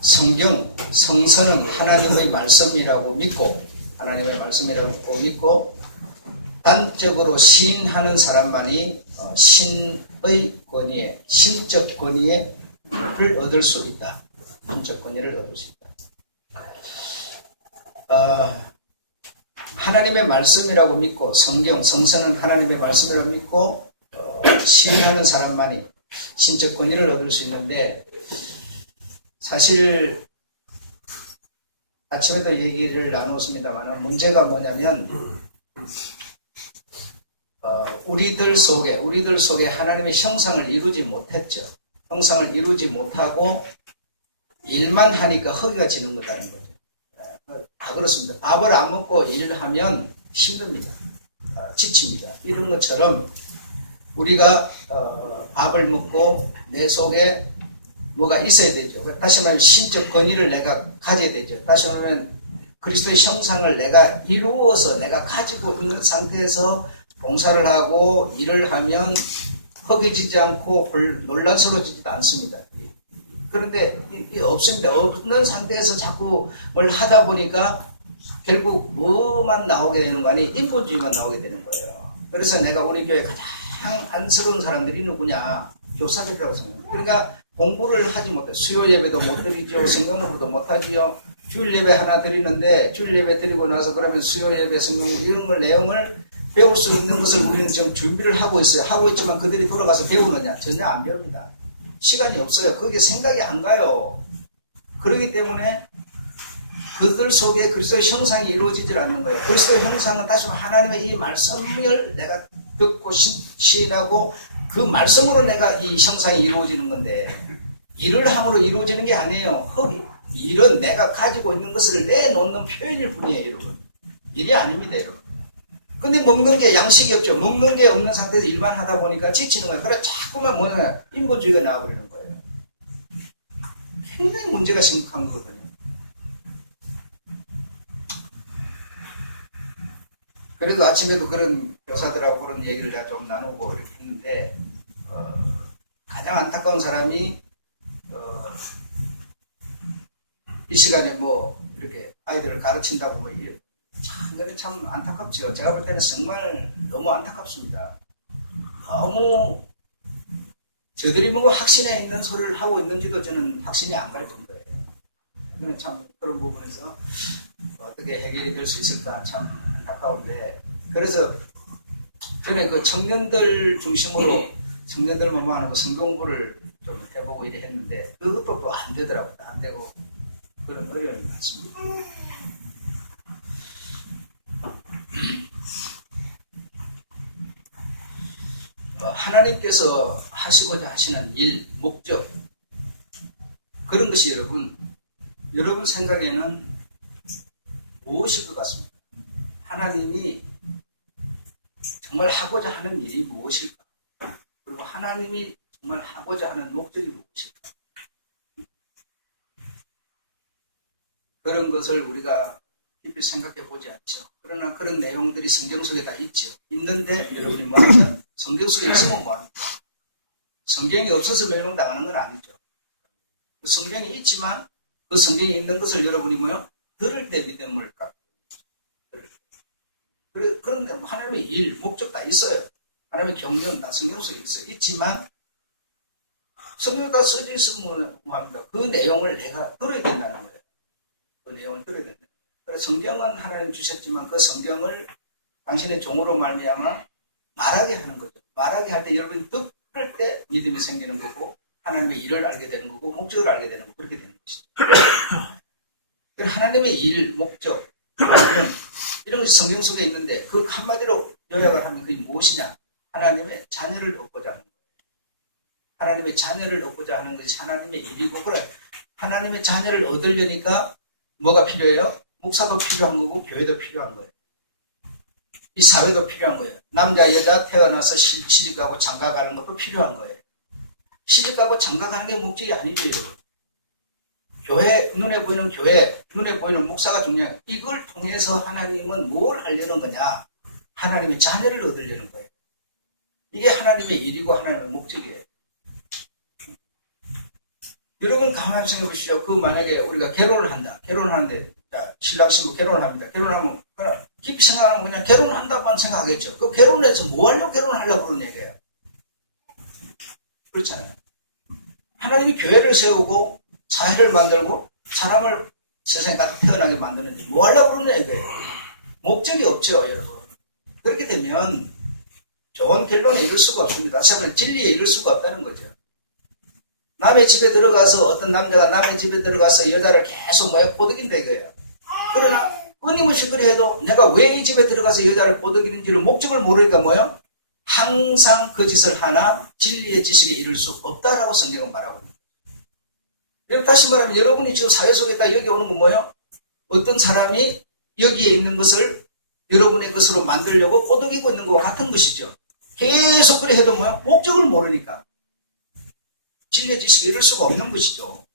성경, 성서는 하나님의 말씀이라고 믿고 단적으로 시인하는 사람만이 신의 권위에, 신적 권위를 얻을 수 있다. 신적 권위를 얻을 수 있다. 하나님의 말씀이라고 믿고 성경, 성서는 하나님의 말씀이라고 믿고 시인하는 사람만이 신적 권위를 얻을 수 있는데, 사실 아침에도 얘기를 나눴습니다만 문제가 뭐냐면 우리들 속에 하나님의 형상을 이루지 못했죠. 형상을 이루지 못하고 일만 하니까 허기가 지는 거다는 거죠. 다 그렇습니다. 밥을 안 먹고 일하면 힘듭니다. 지칩니다. 이런 것처럼 우리가 밥을 먹고 내 속에 뭐가 있어야 되죠. 다시 말하면 신적 권위를 내가 가져야 되죠. 다시 말하면 그리스도의 형상을 내가 이루어서 내가 가지고 있는 상태에서 봉사를 하고 일을 하면 허기지지 않고 논란스러워지지도 않습니다. 그런데 이게 없습니다. 없는 상태에서 자꾸 뭘 하다 보니까 결국 뭐만 나오게 되는 거 아니? 인본주의만 나오게 되는 거예요. 그래서 내가 우리 교회 가장 안쓰러운 사람들이 누구냐? 교사들이라고 생각합니다. 그러니까 공부를 하지 못해. 수요 예배도 못 드리죠. 성경 공부도 못 하죠. 주일 예배 하나 드리는데 주일 예배 드리고 나서 그러면 수요 예배, 성경 이런 걸 내용을 배울 수 있는 것을 우리는 지금 준비를 하고 있어요. 하고 있지만 그들이 돌아가서 배우느냐? 전혀 안 배웁니다. 시간이 없어요. 그게 생각이 안 가요. 그렇기 때문에 그들 속에 그리스도의 형상이 이루어지질 않는 거예요. 그리스도의 형상은 다시 말해 하나님의 이 말씀을 내가 듣고 시인하고 그 말씀으로 내가 이 형상이 이루어지는 건데 일을 함으로 이루어지는 게 아니에요. 일은 내가 가지고 있는 것을 내놓는 표현일 뿐이에요, 여러분. 일이 아닙니다, 여러분. 근데 먹는 게 양식이 없죠. 먹는 게 없는 상태에서 일만 하다 보니까 지치는 거예요. 그래 자꾸만 뭐냐 인본주의가 나와버리는 거예요. 굉장히 문제가 심각한 거거든요. 그래도 아침에도 그런 교사들하고 그런 얘기를 내가 좀 나누고 이렇게 했는데 가장 안타까운 사람이 이 시간에 뭐 이렇게 아이들을 가르친다 보면 참 안타깝죠. 제가 볼 때는 정말 너무 안타깝습니다. 너무 저들이 뭐 확신에 있는 소리를 하고 있는지도 저는 확신이 안 갈 정도예요. 그는 참 그런 부분에서 어떻게 해결이 될 수 있을까 참 안타까운데, 그래서 전에 그 청년들 중심으로 청년들만 하는 그 성경공부를 좀 해보고 이래 했는데 그것도 또 안 되더라고요. 안 되고 그런 어려움이 많습니다. 하나님께서 하시고자 하시는 일, 목적, 그런 것이 여러분 생각에는 무엇일 것 같습니다. 하나님이 정말 하고자 하는 일이 무엇일까? 그리고 하나님이 정말 하고자 하는 목적이 무엇일까? 그런 것을 우리가 깊이 생각해 보지 않죠. 그러나 그런 내용들이 성경 속에 다 있죠. 있는데 여러분이 뭐하면 성경 속에 있으면 뭐합니까? 성경이 없어서 멸망당하는 건 아니죠. 성경이 있지만 그 성경에 있는 것을 여러분이 들을 때 믿음을 갖고. 그런데 하나님의 일, 목적 다 있어요. 하나님의 경륜 다 성경 속에 있어요. 있지만 성경에 다 써져 있으면 뭐합니까? 그 내용을 내가 들어야 된다는 거예요. 그 내용을 들어야 된다. 그래서 성경은 하나님 주셨지만 그 성경을 당신의 종으로 말미암아 말하게 하는 거죠. 말하게 할 때 여러분이 들을 때 믿음이 생기는 거고 하나님의 일을 알게 되는 거고 목적을 알게 되는 거고 그렇게 되는 것이죠. 하나님의 일, 목적 이런 것이 성경 속에 있는데 그 한마디로 요약을 하면 그게 무엇이냐? 하나님의 자녀를 얻고자 하는 거예요. 하나님의 자녀를 얻고자 하는 것이 하나님의 일이고, 그래 하나님의 자녀를 얻으려니까 뭐가 필요해요? 목사도 필요한 거고 교회도 필요한 거예요. 이 사회도 필요한 거예요. 남자 여자 태어나서 시집가고 장가가는 것도 필요한 거예요. 시집가고 장가가는 게 목적이 아니죠, 여러분. 교회, 눈에 보이는 교회, 눈에 보이는 목사가 중요해요. 이걸 통해서 하나님은 뭘 하려는 거냐? 하나님의 자녀를 얻으려는 거예요. 이게 하나님의 일이고 하나님의 목적이에요. 여러분 가만히 생각해 보시죠. 그 만약에 우리가 결혼을 한다. 결혼을 하는데 자, 신랑 신부 결혼을 합니다. 결혼하면 그냥 깊이 생각하면 그냥 결혼한다만 생각하겠죠. 그 결혼해서 뭐 하려고 결혼하려고 그러는 얘기예요. 그렇잖아요. 하나님이 교회를 세우고 사회를 만들고 사람을 세상에 태어나게 만드는데 뭐 하려고 그러는 얘기예요. 목적이 없죠, 여러분. 그렇게 되면 좋은 결론에 이를 수가 없습니다. 다시 한번 진리에 이를 수가 없다는 거죠. 남의 집에 들어가서 어떤 남자가 남의 집에 들어가서 여자를 계속 보득인다 이거예요. 그러나 끊임없이 그래 해도 내가 왜 이 집에 들어가서 여자를 보득이는지를 목적을 모르니까 뭐예요? 항상 그 짓을 하나 진리의 지식에 이를 수 없다라고 성경은 말하고 있습니다. 다시 말하면 여러분이 지금 사회 속에 딱 여기 오는 건 뭐예요? 어떤 사람이 여기에 있는 것을 여러분의 것으로 만들려고 꼬드기고 있는 것과 같은 것이죠. 계속 그래 해도 뭐예요? 목적을 모르니까 진리의 지식에 이를 수가 없는 것이죠.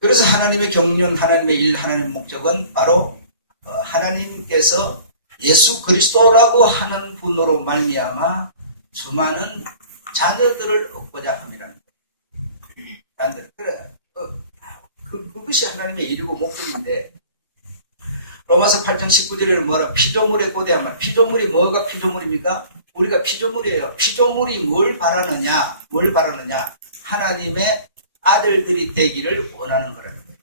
그래서 하나님의 경륜, 하나님의 일, 하나님의 목적은 바로 하나님께서 예수 그리스도라고 하는 분으로 말미암아 수많은 자녀들을 얻고자 함이라는 거예요. 그래, 그것이 하나님의 일이고 목적인데 로마서 8장 19절에는 뭐라 피조물에 고대하면 피조물이 뭐가 피조물입니까? 우리가 피조물이에요. 피조물이 뭘 바라느냐? 뭘 바라느냐? 하나님의 아들들이 되기를 원하는 거라는 거예요.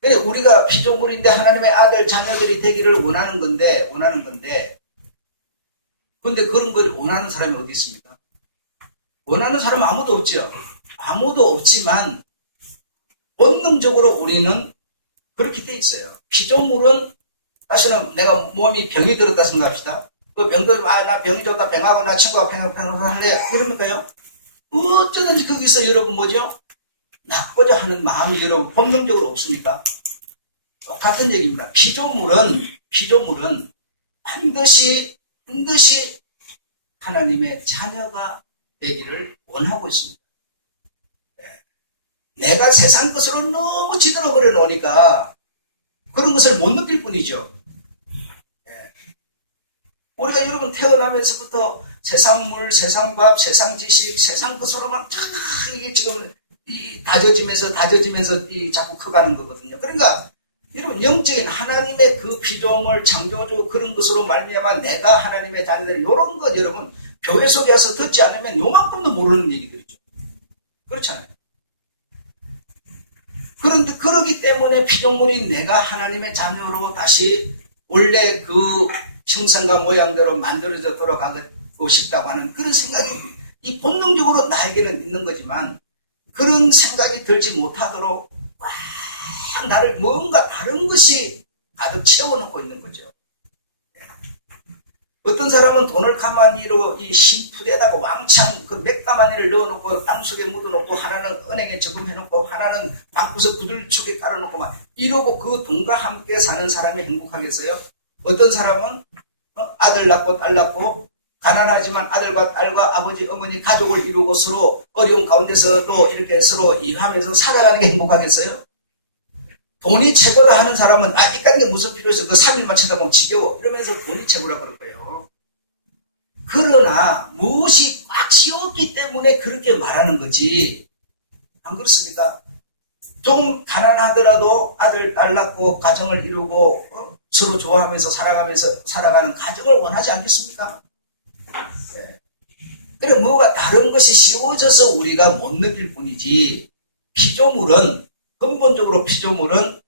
그래 우리가 피조물인데 하나님의 아들 자녀들이 되기를 원하는 건데 근데 그런 걸 원하는 사람이 어디 있습니까? 원하는 사람 아무도 없죠. 아무도 없지만 본능적으로 우리는 그렇게 돼 있어요. 피조물은 사실은 내가 몸이 병이 들었다 생각합시다. 그 병들 나 병이 좋다 병하고 나 친구가 병하고 할래 이러니까요. 어쩌든지 거기서 여러분 뭐죠? 낫고자 하는 마음이 여러분 본능적으로 없습니까? 똑같은 얘기입니다. 피조물은 반드시 하나님의 자녀가 되기를 원하고 있습니다. 내가 세상 것으로 너무 지들어 버려 놓으니까 그런 것을 못 느낄 뿐이죠. 우리가 여러분 태어나면서부터 세상 물, 세상 밥, 세상 지식, 세상 것으로만 이게 지금 다져지면서 자꾸 커가는 거거든요. 그러니까 여러분 영적인 하나님의 그 피조물 창조주 그런 것으로 말미암아 내가 하나님의 자녀들 이런 것 여러분 교회 속에 와서 듣지 않으면 요만큼도 모르는 얘기들이죠. 그렇잖아요. 그런데 그러기 때문에 피조물인 내가 하나님의 자녀로 다시 원래 그 형상과 모양대로 만들어져 돌아가고 싶다고 하는 그런 생각이 이 본능적으로 나에게는 있는 거지만 그런 생각이 들지 못하도록 막 나를 뭔가 다른 것이 가득 채워놓고 있는 거죠. 어떤 사람은 돈을 가만히로 이 심푸대에다가 왕창 그 맥가마니를 넣어놓고 땅속에 묻어놓고 하나는 은행에 저금해놓고 하나는 방구석 구들축에 깔아놓고 막 이러고 그 돈과 함께 사는 사람이 행복하겠어요? 어떤 사람은 아들 낳고 딸 낳고 가난하지만 아들과 딸과 아버지 어머니 가족을 이루고 서로 어려운 가운데서도 이렇게 서로 일하면서 살아가는 게 행복하겠어요? 돈이 최고다 하는 사람은 이까는 게 무슨 필요 있어? 그 3일만 쳐다보면 지겨워 이러면서 돈이 최고라고 그럴 거예요. 그러나 무엇이 꽉 씌웠기 때문에 그렇게 말하는 거지 안 그렇습니까? 좀 가난하더라도 아들 딸 낳고 가정을 이루고 서로 좋아하면서 살아가는 가정을 원하지 않겠습니까? 네. 그래 뭐가 다른 것이 씌워져서 우리가 못 느낄 뿐이지 근본적으로 피조물은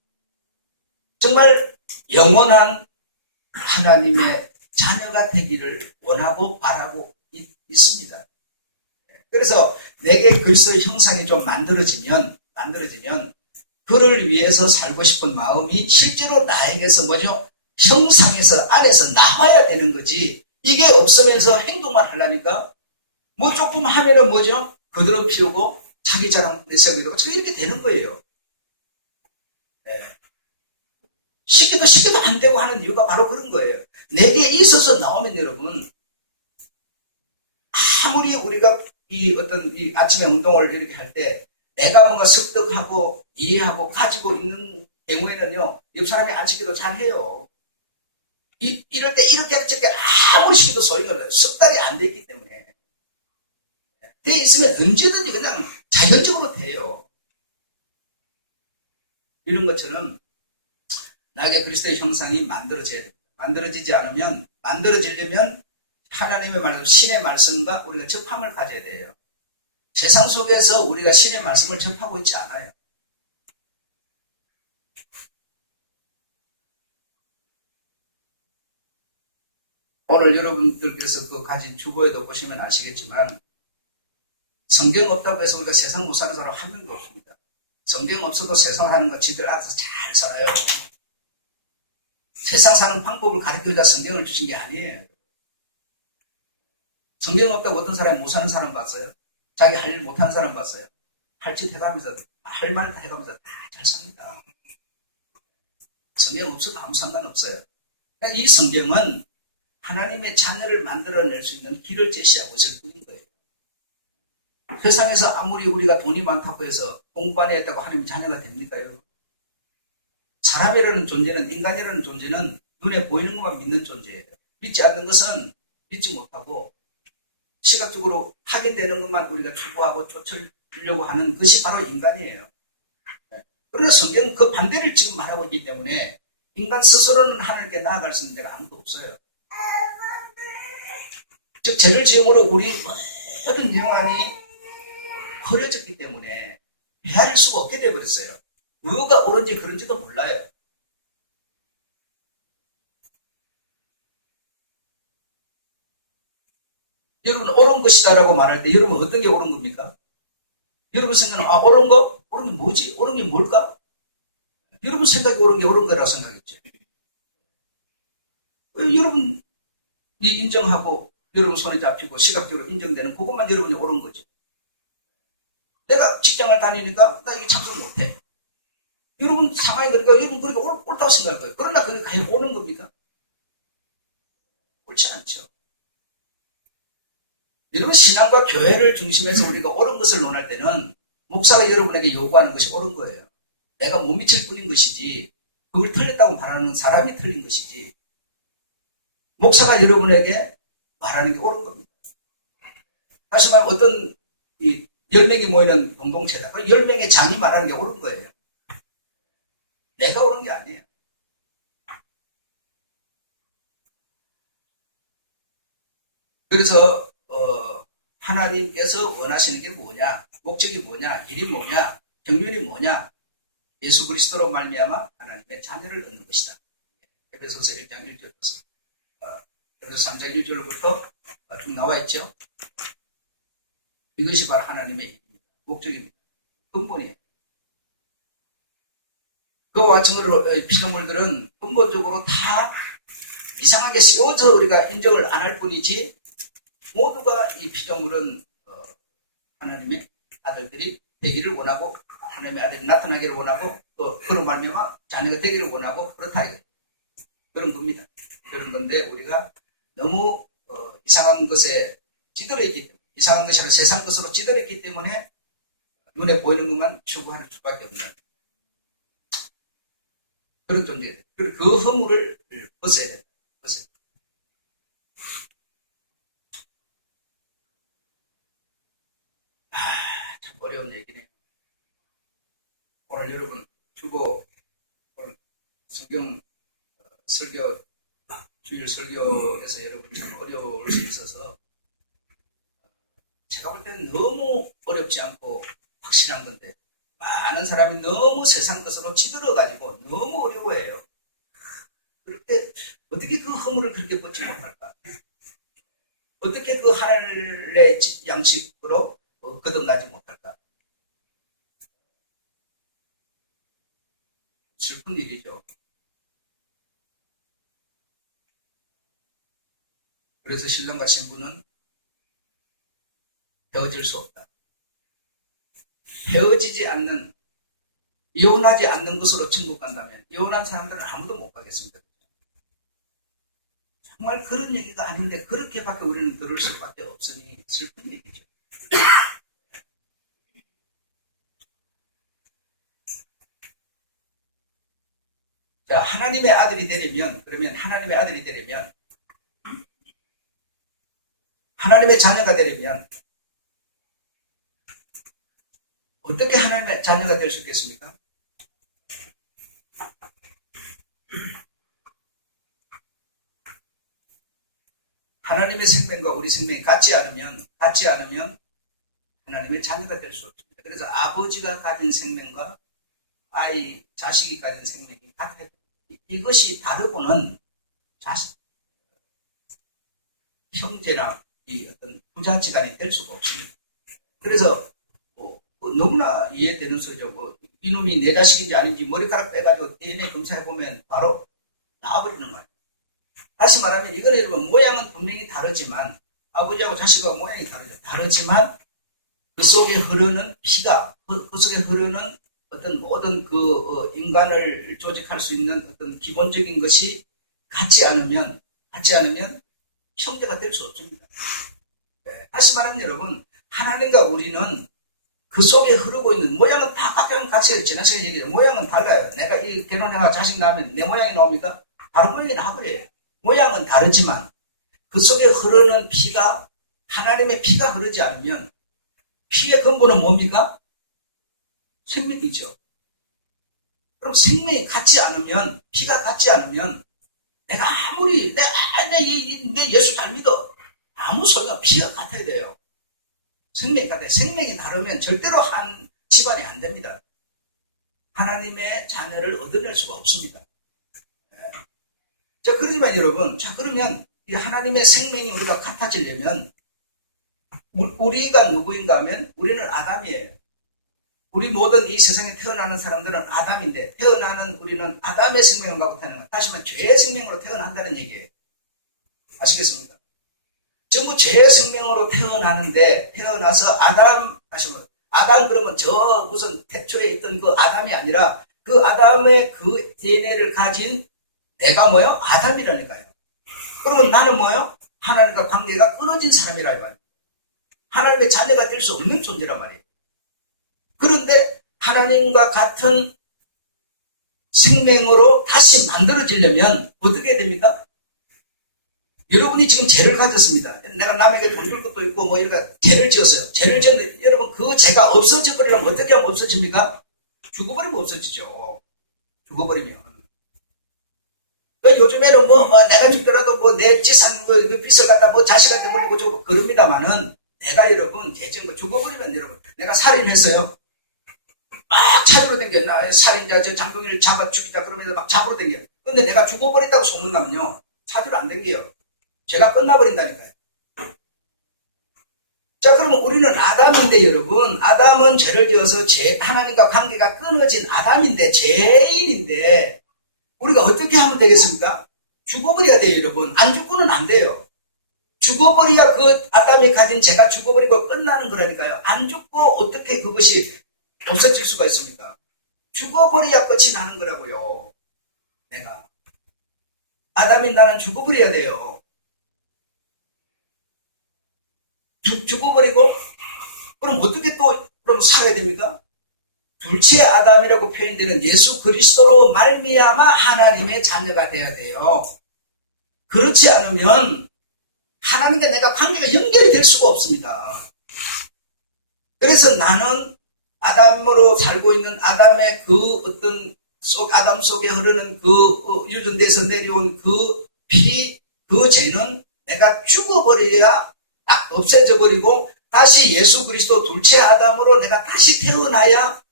정말 영원한 하나님의 자녀가 되기를 원하고 바라고 있습니다. 그래서 내게 그리스도의 형상이 좀 만들어지면 그를 위해서 살고 싶은 마음이 실제로 나에게서 뭐죠? 형상에서 안에서 나와야 되는 거지. 이게 없으면서 행동만 하려니까 뭐 조금 하면은 뭐죠? 그들은 피우고 자기 자랑 내세우게 되고 이렇게 되는 거예요. 네. 시켜도 안 되고 하는 이유가 바로 그런 거예요. 내게 있어서 나오면 여러분 아무리 우리가 이 아침에 운동을 이렇게 할 때 내가 뭔가 습득하고 이해하고 가지고 있는 경우에는요 옆 사람이 안 시켜도 잘해요. 이럴 때 이렇게 저렇게 아무리 시켜도 소리가 나요. 습득이 안 됐기 때문에. 돼 있으면 언제든지 그냥 자연적으로 돼요. 이런 것처럼 나에게 그리스도의 형상이 만들어져야 됩니다. 만들어지지 않으면, 만들어지려면 하나님의 말씀, 신의 말씀과 우리가 접함을 가져야 돼요. 세상 속에서 우리가 신의 말씀을 접하고 있지 않아요. 오늘 여러분들께서 그 가진 주보에도 보시면 아시겠지만 성경 없다고 해서 우리가 세상 못 사는 사람 한 명도 없습니다. 성경 없어도 세상 하는 거 지들 알아서 잘 살아요. 세상 사는 방법을 가르쳐주자 성경을 주신 게 아니에요. 성경 없다고 어떤 사람이 못 사는 사람 봤어요? 자기 할 일 못하는 사람 봤어요? 할 짓 해가면서, 할 말 다 해가면서 다 잘 삽니다. 성경 없어도 아무 상관없어요. 그러니까 이 성경은 하나님의 자녀를 만들어낼 수 있는 길을 제시하고 있을 뿐인 거예요. 세상에서 아무리 우리가 돈이 많다고 해서 공부 안 했다고 하나님 자녀가 됩니까요? 사람이라는 존재는, 인간이라는 존재는 눈에 보이는 것만 믿는 존재예요. 믿지 않는 것은 믿지 못하고 시각적으로 확인되는 것만 우리가 추구하고 쫓으려고 하는 것이 바로 인간이에요. 그러나 성경은 그 반대를 지금 말하고 있기 때문에 인간 스스로는 하나님께 나아갈 수 있는 데가 아무도 없어요. 즉 죄를 지음으로 우리 모든 영안이 흐려졌기 때문에 헤아릴 수가 없게 되어버렸어요. 뭐가 옳은지 그런지도 몰라요. 여러분 옳은 것이다라고 말할 때 여러분 어떤 게 옳은 겁니까? 여러분 생각은 옳은 거? 옳은 게 뭐지? 옳은 게 뭘까? 여러분 생각이 옳은 게 옳은 거라고 생각했죠. 여러분이 인정하고 여러분 손에 잡히고 시각적으로 인정되는 그것만 여러분이 옳은 거죠. 내가 직장을 다니니까 나 이게 참석 못해. 여러분 상황이 그러니까 여러분 그렇게 옳다고 생각할 거예요. 그러나 그게 과연 옳은 겁니까? 옳지 않죠. 여러분 신앙과 교회를 중심해서 우리가 옳은 것을 논할 때는 목사가 여러분에게 요구하는 것이 옳은 거예요. 내가 못 미칠 뿐인 것이지 그걸 틀렸다고 말하는 사람이 틀린 것이지 목사가 여러분에게 말하는 게 옳은 겁니다. 다시 말하면 어떤 10명이 모이는 공동체다. 10명의 장이 말하는 게 옳은 거예요. 내가 옳은 게 아니에요. 그래서 하나님께서 원하시는 게 뭐냐, 목적이 뭐냐, 길이 뭐냐, 경륜이 뭐냐, 예수 그리스도로 말미암아 하나님의 자녀를 얻는 것이다. 에베소서 1장 1절부터 에베소서 3장 1절부터 쭉 나와 있죠. 이것이 바로 하나님의 목적입니다. 근본이에요. 그와 마찬가지로 피조물들은 근본적으로 다 이상하게 씌워서 우리가 인정을 안 할 뿐이지 모두가 이 피조물은 하나님의 아들들이 되기를 원하고 하나님의 아들이 나타나기를 원하고 또 그런 말미암아 자녀가 되기를 원하고 그렇다 그런 겁니다. 그런 건데 우리가 너무 이상한 것에 찌들어 있기 때문에 이상한 것이나 세상 것으로 찌들어 있기 때문에 눈에 보이는 것만 추구하는 수밖에 없는 그런 존재예요. 그 허물을 벗어야 됩니다. 참 어려운 얘기네요. 오늘 여러분 주보 오늘 성경 설교 주일 설교에서 여러분 참 어려울 수 있어서 제가 볼 때는 너무 어렵지 않고 확실한 건데 많은 사람이 너무 세상 것으로 치들어가지고 너무 어려워해요. 그렇게 어떻게 그 허물을 그렇게 벗지 못할까? 어떻게 그 하늘의 양식으로 거듭나지 못할까? 슬픈 일이죠. 그래서 신랑과 신부는 헤어질 수 없다. 헤어지지 않는, 이혼하지 않는 것으로 천국 간다면 이혼한 사람들은 아무도 못 가겠습니다. 정말 그런 얘기가 아닌데 그렇게밖에 우리는 들을 수밖에 없으니 슬픈 얘기죠. 자, 하나님의 아들이 되려면, 그러면 하나님의 아들이 되려면, 하나님의 자녀가 되려면 어떻게 하나님의 자녀가 될 수 있겠습니까? 하나님의 생명과 우리 생명이 같지 않으면 하나님의 자녀가 될 수 없습니다. 그래서 아버지가 가진 생명과 자식이 가진 생명이 같아야 됩니다. 이것이 다르고는 형제나 어떤 부자지간이 될 수가 없습니다. 그래서 너무나 이해되는 소리죠. 이놈이 내 자식인지 아닌지 머리카락 빼가지고 DNA 검사해보면 바로 나와버리는 거예요. 다시 말하면 이거는 여러분 모양은 분명히 다르지만 아버지하고 자식하고 모양이 다르지만 그 속에 흐르는 피가 그 속에 흐르는 어떤 모든 인간을 조직할 수 있는 어떤 기본적인 것이 같지 않으면 형제가 될 수 없습니다. 네. 다시 말하면 여러분 하나님과 우리는 그 속에 흐르고 있는 모양은 다 각각 같이 지난 시간에 얘기해요. 모양은 달라요. 내가 이 결혼해가 자식 낳으면 내 모양이 나옵니까? 다른 모양이 나와버려요. 모양은 다르지만 그 속에 흐르는 피가 하나님의 피가 흐르지 않으면 피의 근본은 뭡니까? 생명이죠. 그럼 생명이 같지 않으면 피가 같지 않으면 내가 아무리 내 예수 잘 믿어 아무 소리가 피가 같아야 돼요. 생명이 같아요. 생명이 다르면 절대로 한 집안이 안 됩니다. 하나님의 자녀를 얻어낼 수가 없습니다. 자, 그러지만 여러분, 그러면 이 하나님의 생명이 우리가 같아지려면 우리가 누구인가 하면 우리는 아담이에요. 우리 모든 이 세상에 태어나는 사람들은 아담인데 우리는 아담의 생명을 갖고 태어나는 거예요. 다시 말하면 죄의 생명으로 태어난다는 얘기예요. 아시겠습니까? 전부 죄의 생명으로 태어나서 아담 그러면 저 무슨 태초에 있던 그 아담이 아니라 그 아담의 그 DNA를 가진 내가 뭐요? 아담이라니까요. 그러면 나는 뭐요? 하나님과 관계가 끊어진 사람이라 이 말이에요. 하나님의 자녀가 될 수 없는 존재란 말이에요. 그런데 하나님과 같은 생명으로 다시 만들어지려면 어떻게 해야 됩니까? 여러분이 지금 죄를 가졌습니다. 내가 남에게 돈 줄 것도 있고 이렇게 죄를 지었어요. 죄를 지었는데 여러분 그 죄가 없어져 버리려면 어떻게 하면 없어집니까? 죽어버리면 없어지죠. 죽어버리면. 요즘에는 내가 죽더라도 내 재산 빚을 갖다 자식한테 물리고 그럽니다만은 내가 여러분 죄 지은 거 죽어버리면 여러분 내가 살인했어요. 막 찾으러 댕겨. 나 살인자 저 장동희를 잡아 죽이자 그러면서 막 잡으러 댕겨. 근데 내가 죽어버린다고 소문나면요 찾으러 안 댕겨요. 죄가 끝나버린다니까요. 자, 그러면 우리는 아담인데 여러분 아담은 죄를 지어서 하나님과 관계가 끊어진 아담인데 죄인인데 우리가 어떻게 하면 되겠습니까? 죽어버려야 돼요, 여러분. 안 죽고는 안 돼요. 죽어버려야 그 아담이 가진 죄가 죽어버리고 끝나는 거라니까요. 안 죽고 어떻게 그것이 없어질 수가 있습니까? 죽어버려야 끝이 나는 거라고요. 내가. 아담인 나는 죽어버려야 돼요. 죽어버리고 그럼 어떻게 그럼 살아야 됩니까? 둘째 아담이라고 표현되는 예수 그리스도로 말미암아 하나님의 자녀가 돼야 돼요. 그렇지 않으면 하나님과 내가 관계가 연결이 될 수가 없습니다. 그래서 나는 아담으로 살고 있는 아담의 그 어떤 아담 속에 흐르는 그 유전대에서 내려온 그 피, 그 죄는 내가 죽어버려야 딱 없애져 버리고 다시 예수 그리스도 둘째 아담으로 내가 다시 태어나야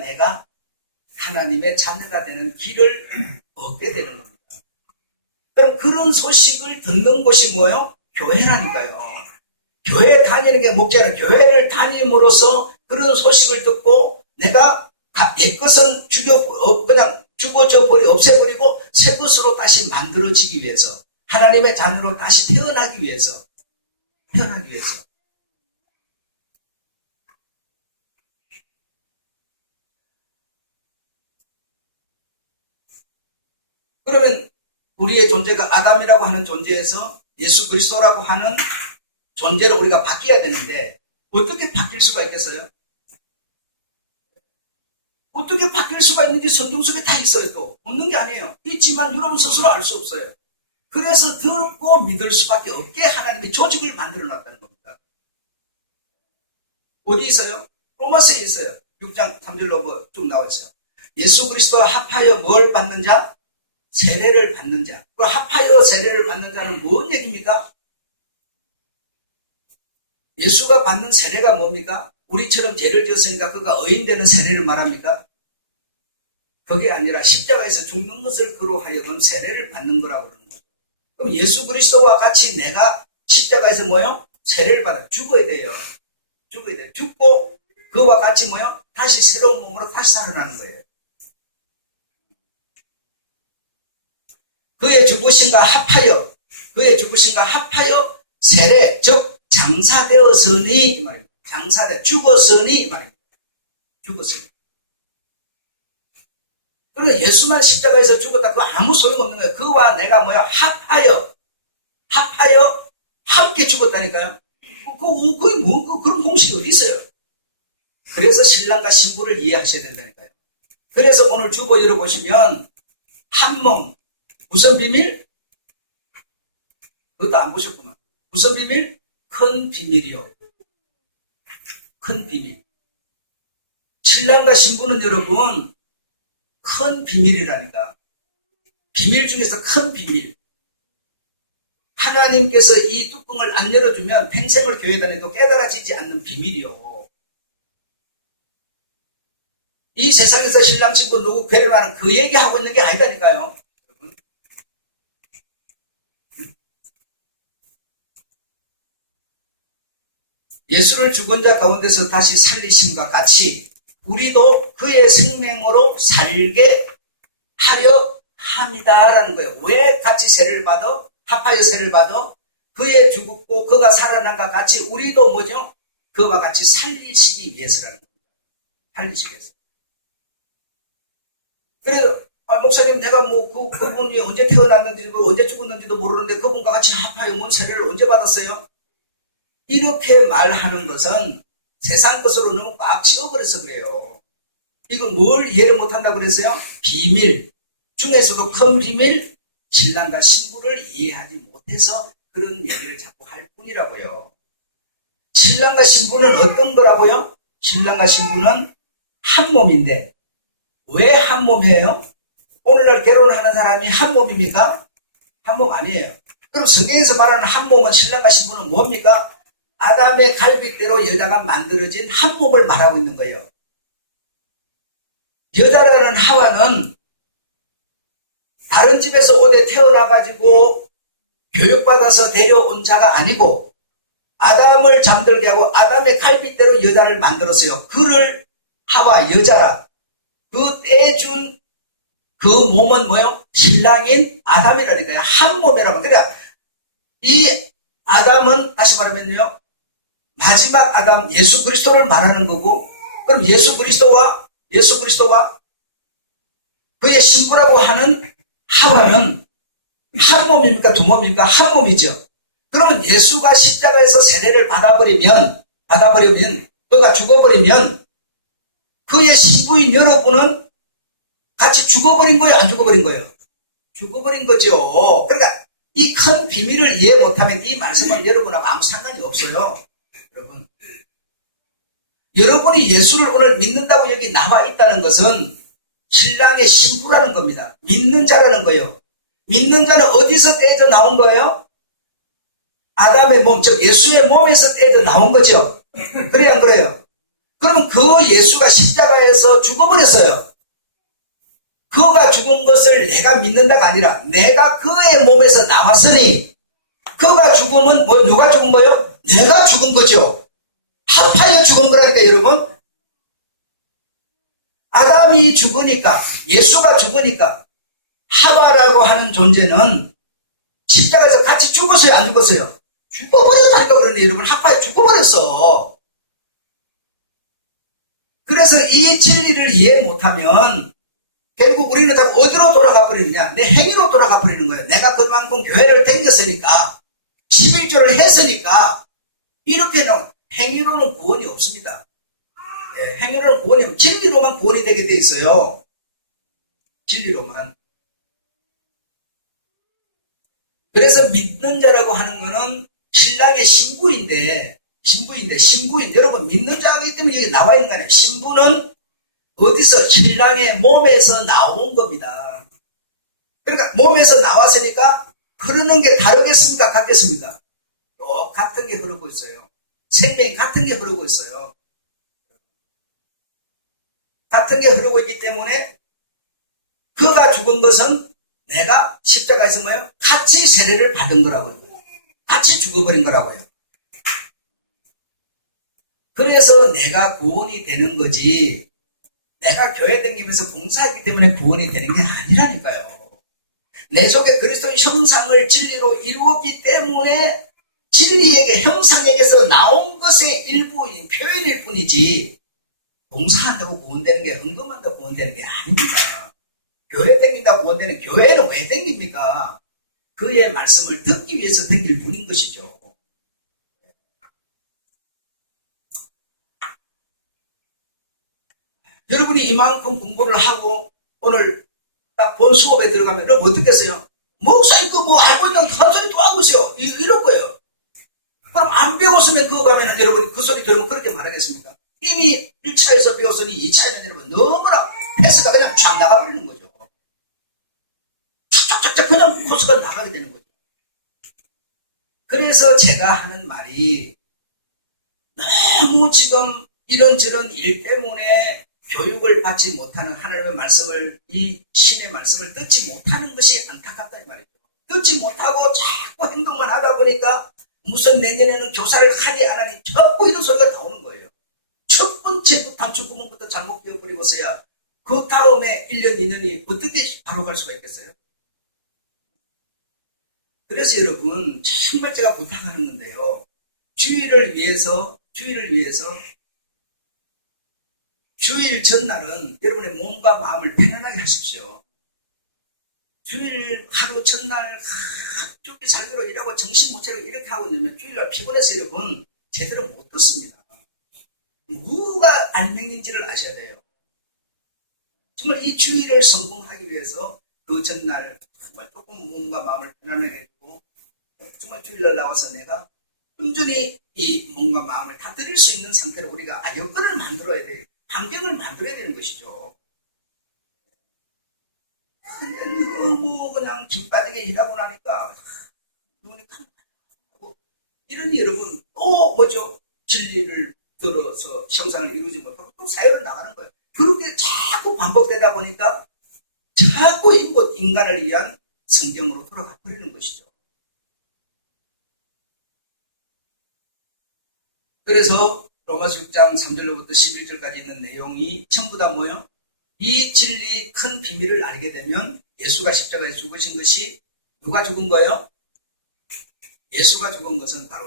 내가 하나님의 자녀가 되는 길을 얻게 되는 겁니다. 그럼 그런 소식을 듣는 곳이 뭐예요? 교회라니까요. 교회 다니는 게 목적이라 교회를 다님으로써 그런 소식을 듣고 내가 옛것은 그냥 죽어져 버리 없애버리고 새 것으로 다시 만들어지기 위해서 하나님의 자녀로 다시 태어나기 위해서 그러면 우리의 존재가 아담이라고 하는 존재에서 예수 그리스도라고 하는 존재로 우리가 바뀌어야 되는데 어떻게 바뀔 수가 있겠어요? 어떻게 바뀔 수가 있는지 성경 속에 다 있어요. 또 없는 게 아니에요. 있지만 여러분 스스로 알 수 없어요. 그래서 듣고 믿을 수밖에 없게 하나님이 조직을 만들어 놨다는 겁니다. 어디 있어요? 로마서에 있어요. 예수 그리스도와 합하여 뭘 받는 자? 세례를 받는 자. 그 합하여 세례를 받는 자는 뭔 얘기입니까? 예수가 받는 세례가 뭡니까? 우리처럼 죄를 지었으니까 그가 의인되는 세례를 말합니까? 그게 아니라 십자가에서 죽는 것을 그로 하여금 세례를 받는 거라고 그러는 거죠. 그럼 예수 그리스도와 같이 내가 십자가에서 뭐요? 세례를 받아 죽어야 돼요. 죽어야 돼요. 죽고 그와 같이 뭐요? 다시 새로운 몸으로 다시 살아나는 거예요. 그의 죽으심과 합하여, 그의 죽으심과 합하여 세례, 즉 장사되었으니 이 말입니다. 죽었으니 이 말입니다. 죽었으니. 그러니까 예수만 십자가에서 죽었다. 그거 아무 소용없는 거예요. 그와 내가 뭐야? 합하여 함께 죽었다니까요. 거의 뭐 그런 공식이 어디 있어요? 그래서 신랑과 신부를 이해하셔야 된다니까요. 그래서 오늘 주보 열어보시면 한 몸, 무슨 비밀? 그것도 안 보셨구만. 무슨 비밀? 큰 비밀이요. 큰 비밀. 신랑과 신부는 여러분 큰 비밀이라니까. 비밀 중에서 큰 비밀. 하나님께서 이 뚜껑을 안 열어주면 평생을 교회 다녀도 깨달아지지 않는 비밀이요. 이 세상에서 신랑 신부 누구 괴를 하는 그 얘기하고 있는 게 아니라니까요. 예수를 죽은 자 가운데서 다시 살리심과 같이 우리도 그의 생명으로 살게 하려 합니다라는 거예요. 왜 같이 세례를 받아? 합하여 세례를 받아? 그의 죽었고 그가 살아난과 같이 우리도 뭐죠? 그와 같이 살리시기 위해서라는 거예요. 살리시기 위해서. 그래서 목사님 내가 뭐 그분이 언제 태어났는지도 언제 죽었는지도 모르는데 그분과 같이 합하여 뭔 세례를 언제 받았어요? 이렇게 말하는 것은 세상 것으로 너무 꽉 채워버려서 그래요. 이거 뭘 이해를 못한다고 그랬어요? 비밀 중에서도 큰 비밀, 신랑과 신부를 이해하지 못해서 그런 얘기를 자꾸 할 뿐이라고요. 신랑과 신부는 어떤 거라고요? 신랑과 신부는 한 몸인데 왜 한 몸이에요? 오늘날 결혼하는 사람이 한 몸입니까? 한 몸 아니에요. 그럼 성경에서 말하는 한 몸은 신랑과 신부는 뭡니까? 아담의 갈빗대로 여자가 만들어진 한 몸을 말하고 있는 거예요. 여자라는 하와는 다른 집에서 오대 태어나가지고 교육받아서 데려온 자가 아니고 아담을 잠들게 하고 아담의 갈빗대로 여자를 만들었어요. 그를 하와 여자라. 그 떼준 그 몸은 뭐예요? 신랑인 아담이라니까요. 한 몸이라고. 그러니까 이 아담은 다시 말하면요. 마지막 아담 예수 그리스도를 말하는 거고 그럼 예수 그리스도와 그의 신부라고 하는 하와는 한 몸입니까? 두 몸입니까? 한 몸이죠. 그러면 예수가 십자가에서 세례를 받아버리면 그가 죽어버리면 그의 신부인 여러분은 같이 죽어버린 거예요? 안 죽어버린 거예요? 죽어버린 거죠. 그러니까 이 큰 비밀을 이해 못하면 이 말씀은 여러분하고 아무 상관이 없어요. 여러분이 예수를 오늘 믿는다고 여기 나와 있다는 것은 신랑의 신부라는 겁니다. 믿는 자라는 거예요. 믿는 자는 어디서 떼져 나온 거예요? 아담의 몸, 즉 예수의 몸에서 떼져 나온 거죠. 그래야 안 그래요? 그러면 그 예수가 십자가에서 죽어버렸어요. 그가 죽은 것을 내가 믿는다가 아니라 내가 그의 몸에서 나왔으니 그가 죽으면 뭐 누가 죽은 거예요? 내가 죽은 거죠. 합하여 죽은 거라니까 여러분. 아담이 죽으니까 예수가 죽으니까 하와라고 하는 존재는 십자가에서 같이 죽었어요? 안 죽었어요? 죽어버렸다니까 그러니 여러분. 합하여 죽어버렸어. 그래서 이 진리를 이해 못하면 결국 우리는 다 어디로 돌아가 버리느냐? 내 행위로 돌아가 버리는 거예요. 내가 그만큼 교회를 댕겼으니까 11조를 했으니까 이렇게는 행위로는 구원이 없습니다. 행위로는 구원이 없습니다. 진리로만 구원이 되게 돼 있어요. 진리로만. 그래서 믿는 자라고 하는 거는 신랑의 신부인 여러분 믿는 자이기 때문에 여기 나와 있는 거 아니에요. 신부는 어디서? 신랑의 몸에서 나온 겁니다. 그러니까 몸에서 나왔으니까 흐르는 게 다르겠습니까? 같겠습니까? 같은 게 흐르고 있어요. 생명이 같은 게 흐르고 있어요. 같은 게 흐르고 있기 때문에 그가 죽은 것은 내가 십자가에서 뭐예요? 같이 세례를 받은 거라고요. 같이 죽어버린 거라고요. 그래서 내가 구원이 되는 거지, 내가 교회 다니면서 봉사했기 때문에 구원이 되는 게 아니라니까요. 내 속에 그리스도의 형상을 진리로 이루었기 때문에 진리에게, 형상에게서 나온 것의 일부인 표현일 뿐이지, 봉사한다고 구원되는 게, 헌금한다고 구원되는 게 아닙니다. 교회 다닌다고 구원되는, 교회는 왜 다닙니까? 그의 말씀을 듣기 위해서 다닐 뿐인 것이죠. 여러분이 이만큼 공부를 하고 오늘 딱 본 수업에 들어가면 여러분 어떻겠어요? 목사님 뭐 알고 있는 한 소리 또 하고 있어요. 이럴 거예요. 그럼 안 배웠으면 그거 가면 여러분 그 소리 들으면 그렇게 말하겠습니까? 이미 1차에서 배웠으니 2차에는 여러분 너무나 패스가 그냥 쫙 나가버리는 거죠. 쫙쫙쫙 그냥 코스가 나가게 되는 거죠. 그래서 제가 하는 말이, 너무 지금 이런저런 일 때문에 교육을 받지 못하는 하나님의 말씀을, 이 신의 말씀을 듣지 못하는 것이 안타깝다 이 말이죠. 듣지 못하고 자꾸 행동만 하다 보니까 무슨 내년에는 교사를 하니 안 하니 자꾸 이런 소리가 나오는 거예요. 첫 번째 단추구멍부터 잘못 끼워버리고서야 그 다음에 1년, 2년이 어떻게 바로 갈 수가 있겠어요? 그래서 여러분 정말 제가 부탁하는 건데요. 주일을 위해서 주일 전날은 여러분의 몸과 마음을 편안하게 하십시오. 주일 하루 전날 죽기 살기로 일하고 정신 못 차리고 이렇게 하고 있으면 주일날 피곤해서 여러분 제대로 못 듣습니다. 누가 알맹인지를 아셔야 돼요. 정말 이 주일을 성공하기 위해서 그 전날 정말 조금 몸과 마음을 편안하게 했고, 정말 주일날 나와서 내가 온전히 이 몸과 마음을 다 드릴 수 있는 상태로 우리가 여건을 만들어야 돼요. 환경을 만들어야 되는 것이죠. 근데 너무 그냥 김 빠지게 일하고 나니까 눈이 깜빡하고 이러니 여러분 또 뭐죠? 진리를 들어서 형상을 이루지 못하고 또 사회로 나가는 거예요. 그렇게 자꾸 반복되다 보니까 자꾸 인간을 위한 성경으로 돌아가 버리는 것이죠. 그래서 로마서 6장 3절로부터 11절까지 있는 내용이 전부 다 뭐예요? 이 진리 큰 비밀을 알게 되면 예수가 십자가에 죽으신 것이 누가 죽은 거예요? 예수가 죽은 것은 바로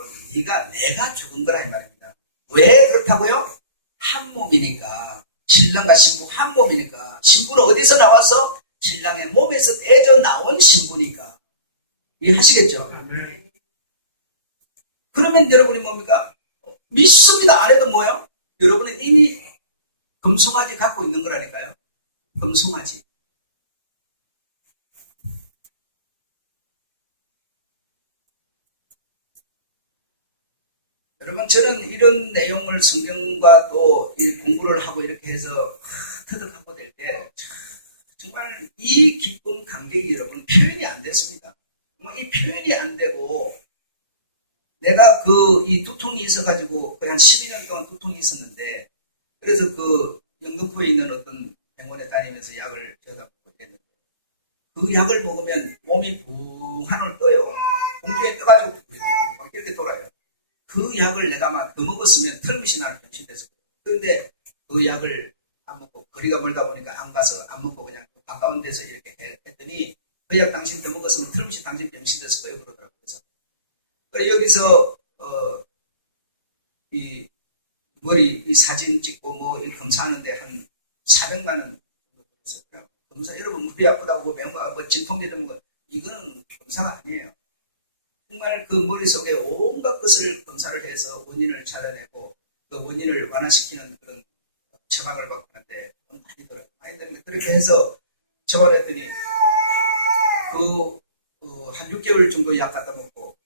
내가 죽은 거라 이 말입니다. 왜 그렇다고요? 한 몸이니까. 신랑과 신부 한 몸이니까. 신부는 어디서 나와서? 신랑의 몸에서 떼져 나온 신부니까. 이해하시겠죠? 그러면 여러분이 뭡니까? 믿습니다 안 해도 뭐예요? 여러분은 이미 금송아지 갖고 있는 거라니까요. 금송아지. 여러분 저는 이런 내용을 성경과 또 공부를 하고 이렇게 해서 터득하고 될 때 정말 이 기쁨 감격이 여러분 표현이 안 됐습니다. 이 표현이 안 되고 내가 이 두통이 있어가지고 거의 한 12년 동안 두통이 있었는데, 그래서 그 영등포에 있는 어떤 병원에 다니면서 약을 저다 먹었는데 그 약을 먹으면 몸이 붕하늘 떠요. 공중에 떠가지고 막 이렇게 돌아요. 그 약을 내가 막 더 먹었으면 털mit이 나는 병신됐을 거예요. 그런데 그 약을 안 먹고 거리가 멀다 보니까 안 가서 안 먹고 그냥 가까운 데서 이렇게 했더니 그 약 당신 더 먹었으면 털mit이 당신 병신됐을 거예요. 그러더라고요. 그래서 여기서 이 머리 이 사진 찍고 뭐 검사하는데 한 400만 원 정도 검사. 여러분 머리 아프다고 맹과 뭐 진통제 좀 거 이거는 검사가 아니에요. 정말 그 머릿속에 온갖 것을 검사를 해서 원인을 찾아내고 그 원인을 완화시키는 그런 처방을 받고 하는데 많이 들어요. 많이 들면 그렇게 해서 처방했더니 한 6개월 정도 약 갖다 먹고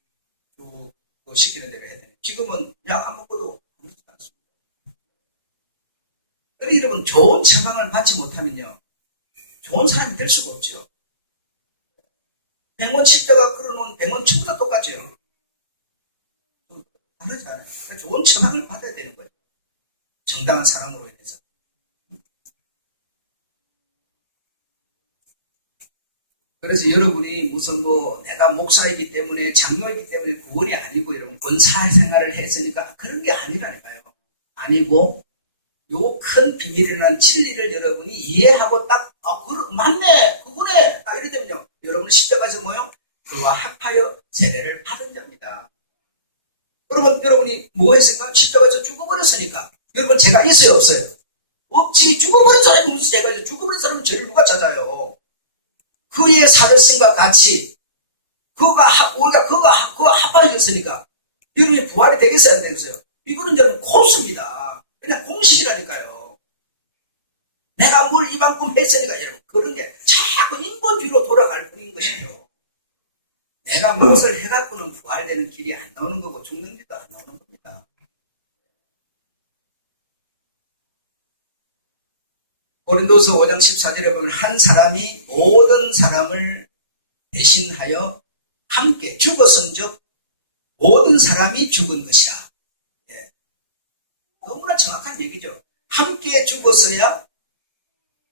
시키는 대로 해야 돼요. 지금은 약 안 먹고도 그렇지 않습니다. 그러니 여러분 좋은 참 처방을 받지 못하면요, 좋은 사람이 될 수가 없죠. 병원 십자가 걸어놓은 병원 전부 다 똑같죠. 다르지 않아요. 그러니까 좋은 처방을 받아야 되는 거예요. 정당한 사람으로 인해서. 그래서 여러분이 무슨 내가 목사이기 때문에 장로이기 때문에 구원이 아니고 여러분 권사 생활을 했으니까 그런 게 아니라니까요. 아니고 요 큰 비밀이라는 진리를 여러분이 이해하고 딱 맞네 그거네 딱 이러면요 여러분 십자가에서 그와 합하여 세례를 받은 자입니다. 그러면 여러분이 뭐 했을까? 십자가에서 죽어버렸으니까 여러분 죄가 있어요 없어요? 없지. 죽어버린 사람이 무슨 죄가 있어요? 죽어버린 사람은 죄를 누가 찾아요? 그의 사르심과 같이 그가 합하셨으니까 여러분이 부활이 되겠어요 안 되겠어요? 이거는 여러분 코스입니다. 그냥 공식이라니까요. 내가 뭘 이만큼 했으니까 여러분 그런 게 자꾸 인본주의로 돌아갈 뿐인 것이죠. 내가 무엇을 해갖고는 부활되는 길이 안 나오는 거고 죽는 길도 안 나오는 겁니다. 고린도서 5장 14절에 보면 한 사람이 모든 사람을 대신하여 함께 죽었은즉 모든 사람이 죽은 것이라. 예. 너무나 정확한 얘기죠. 함께 죽었어야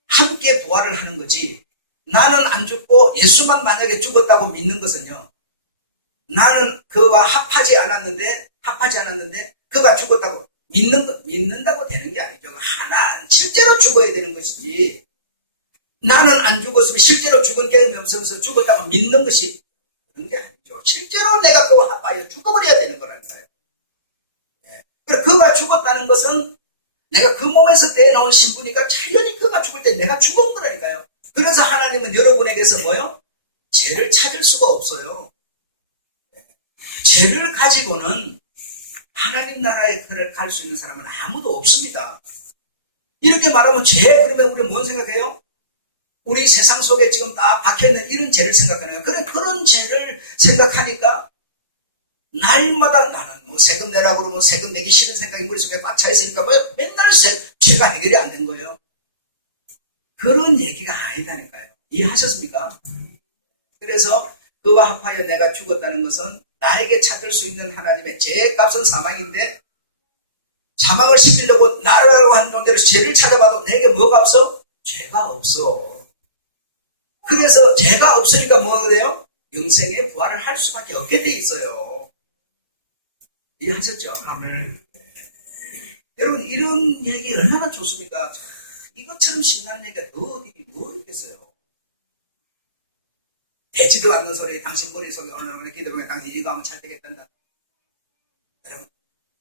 함께 부활을 하는 거지. 나는 안 죽고 예수만 만약에 죽었다고 믿는 것은요. 나는 그와 합하지 않았는데 그가 죽었다고 믿는다고 되는 게 아니죠. 하나 실제로 죽어야 되는 것이지. 나는 안 죽었으면 실제로 죽은 경험이 없으면서 죽었다고 믿는 것이 그런 게 아니죠. 실제로 내가 그와 합하여 죽어버려야 되는 거라니까요. 예. 그래서 그가 죽었다는 것은 내가 그 몸에서 떼어놓은 신분이니까 자연히 그가 죽을 때 내가 죽은 거라니까요. 그래서 하나님은 여러분에게서 죄를 찾을 수가 없어요. 죄를 가지고는 하나님 나라에 갈 수 있는 사람은 아무도 없습니다. 이렇게 말하면 그러면 우리 뭔 생각해요? 우리 세상 속에 지금 딱 박혀있는 이런 죄를 생각하는 거예요. 그런 죄를 생각하니까 날마다 나는 세금 내라고 그러면 세금 내기 싫은 생각이 머릿속에 꽉 차있으니까 맨날 죄가 해결이 안 된 거예요. 그런 얘기가 아니다니까요. 이해하셨습니까? 그래서 그와 합하여 내가 죽었다는 것은 나에게 찾을 수 있는 하나님의 죄값은 사망인데 사망을 시키려고 나라고 하는 대로 죄를 찾아봐도 내게 뭐가 없어? 죄가 없어. 그래서 죄가 없으니까 뭐가 돼요? 영생에 부활을 할 수밖에 없게 돼 있어요. 이해하셨죠? 아멘. 여러분 이런 얘기 얼마나 좋습니까? 이것처럼 신나는 얘기가 뭐 있겠어요? 되지도 않는 소리, 당신 머릿속에 오늘 기도하면 당신 이거 하면 잘 되겠단다. 여러분,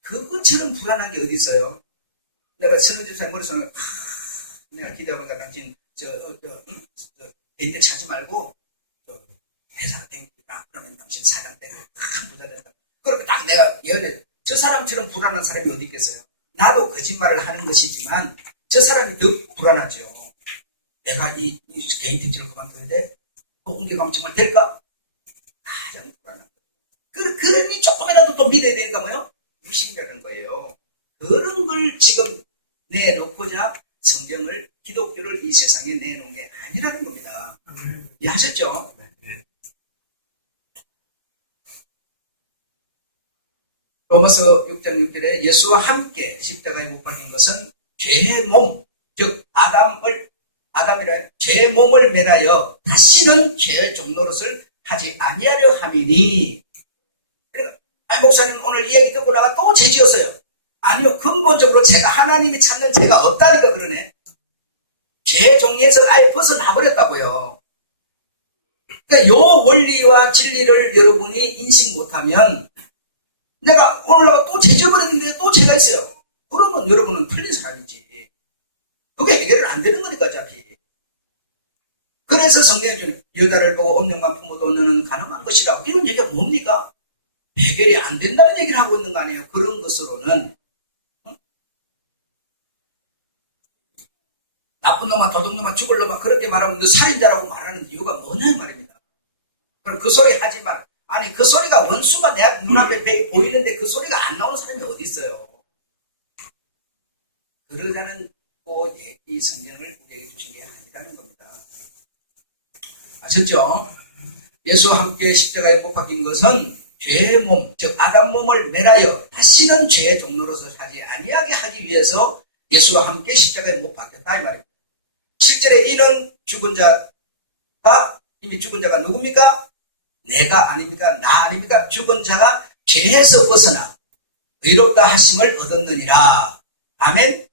그것처럼 불안한 게 어디 있어요? 내가 선우집사의 머릿속에 내가 기도하니까 당신 개인적 찾지 말고 회사가 땡기라 그러면 당신 사장 되고 큰 부자 된다. 그렇게 딱 내가 예언해. 저 사람처럼 불안한 사람이 어디 있겠어요? 나도 거짓말을 하는 것이지만 저 사람이 더 불안하죠. 내가 이 개인 택지를 그만둬야 돼? 옮겨가면 정말 될까? 가장 불안한 거예요. 그러니 조금이라도 또 믿어야 되는가 뭐요? 육신이라는 거예요. 그런 걸 지금 내놓고자 성경을, 기독교를 이 세상에 내놓은 게 아니라는 겁니다. 이해하셨죠? 로마서 6장 6절에 예수와 함께 십자가에 못 박힌 것은 죄의 몸, 즉 아담이라 죄의 몸을 매라여 다시는 죄의 종노릇을 하지 아니하려 함이니. 그러니까 목사님 오늘 이 얘기 듣고 나가 또 죄 지었어요. 아니요, 근본적으로 제가 하나님이 찾는 죄가 없다니까 그러네. 죄의 종에서 아예 벗어나버렸다고요. 그러니까 요 원리와 진리를 여러분이 인식 못하면 내가 오늘 나가 또 죄 지어버렸는데 또 죄가 있어요. 그러면 여러분은 틀린 사람이지. 그게 해결은 안 되는 거니까 어차피. 그래서 성경에 주는 여자를 보고 엄령만 품어도 너는 가능한 것이라고. 이런 얘기가 뭡니까? 해결이 안 된다는 얘기를 하고 있는 거 아니에요. 그런 것으로는 나쁜 놈아 도둑놈아 죽을 놈아 그렇게 말하면 너 살인자라고 말하는 이유가 뭐냐 말입니다. 그럼 그 소리 하지 마. 아니 그 소리가 원수가 내 눈앞에 보이는데 그 소리가 안 나오는 사람이 어디 있어요. 그러자는 이 성경을 아셨죠? 예수와 함께 십자가에 못 박힌 것은 죄의 몸, 즉 아담 몸을 멸하여 다시는 죄의 종로로서 사지 아니하게 하기 위해서 예수와 함께 십자가에 못 박혔다 이 말입니다. 실제로 이는 죽은 자가 이미 죽은 자가 누굽니까? 내가 아닙니까? 나 아닙니까? 죽은 자가 죄에서 벗어나 의롭다 하심을 얻었느니라. 아멘.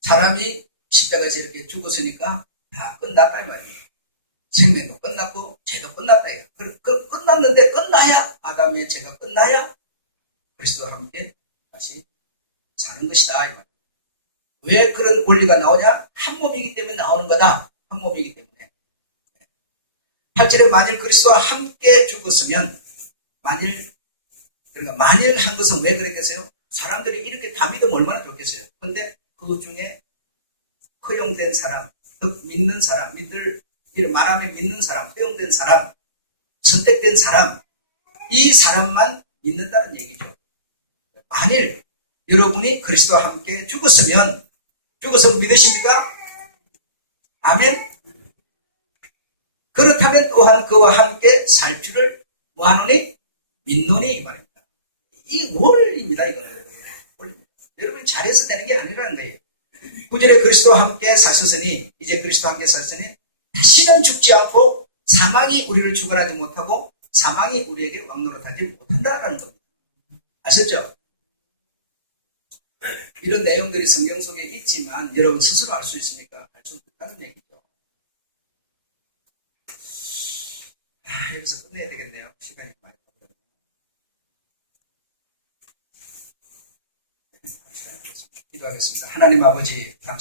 사람이 십자가에서 이렇게 죽었으니까 다 끝났다 이 말입니다. 생명도 끝났고 죄도 끝났다. 끝났는데 끝나야 아담의 죄가 끝나야 그리스도와 함께 다시 사는 것이다 이 말입니다. 왜 그런 원리가 나오냐? 한 몸이기 때문에 나오는 거다. 한 몸이기 때문에. 8절에 만일 그리스도와 함께 죽었으면 만일 한 것은 왜 그랬겠어요? 사람들이 이렇게 다 믿으면 얼마나 좋겠어요. 근데 그 중에 허용된 사람, 즉 믿는 사람, 말하면 믿는 사람, 허용된 사람, 선택된 사람, 이 사람만 믿는다는 얘기죠. 만일 여러분이 그리스도와 함께 죽었으면 믿으십니까? 아멘. 그렇다면 또한 그와 함께 살 줄을 뭐하노니? 믿노니 이 말입니다. 이 원리입니다. 이거는. 여러분이 잘해서 되는 게 아니라는 거예요. 9절에 그리스도와 함께 사셨으니 이제 그리스도와 함께 사셨으니 다시는 죽지 않고 사망이 우리를 주관하지 못하고 사망이 우리에게 왕노릇하지 못한다라는 겁니다. 아셨죠? 이런 내용들이 성경 속에 있지만 여러분 스스로 알 수 있습니까? 알 수 없다는 얘기죠. 여기서 끝내야 되겠네요. 시간이 많이 가버렸네요. 기도하겠습니다. 하나님 아버지 감사드립니다.